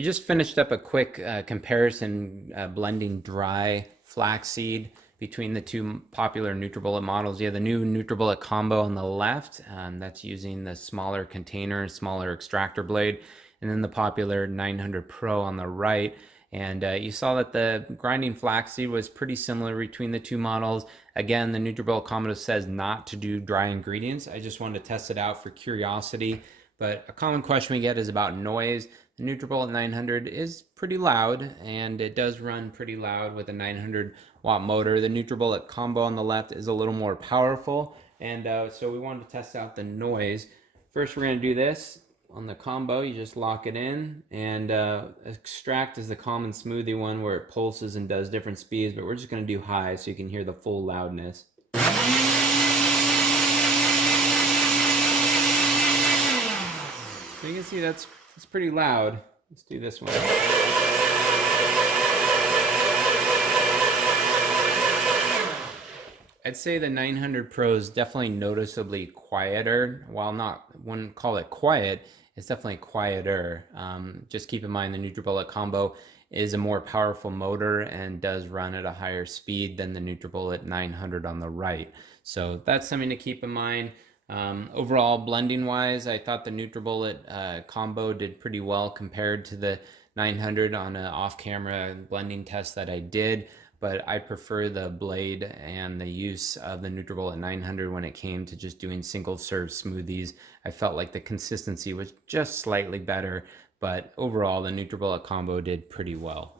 We just finished up a quick comparison blending dry flaxseed between the two popular Nutribullet models. You have the new Nutribullet combo on the left, that's using the smaller container, smaller extractor blade, and then the popular 900 Pro on the right. And you saw that the grinding flaxseed was pretty similar between the two models. Again, the Nutribullet combo says not to do dry ingredients. I just wanted to test it out for curiosity. But a common question we get is about noise. The Nutribullet 900 is pretty loud, and it does run pretty loud with a 900 watt motor. The Nutribullet combo on the left is a little more powerful, and so we wanted to test out the noise. First, we're going to do this. On the combo, you just lock it in, and extract is the common smoothie one where it pulses and does different speeds, but we're just going to do high so you can hear the full loudness. So you can see it's pretty loud. Let's do this one. I'd say the 900 Pro is definitely noticeably quieter. While wouldn't call it quiet, it's definitely quieter. Just keep in mind the Nutribullet combo is a more powerful motor and does run at a higher speed than the Nutribullet 900 on the right. So that's something to keep in mind. Overall, blending wise, I thought the Nutribullet combo did pretty well compared to the 900 on an off-camera blending test that I did, but I prefer the blade and the use of the Nutribullet 900 when it came to just doing single serve smoothies. I felt like the consistency was just slightly better, but overall the Nutribullet combo did pretty well.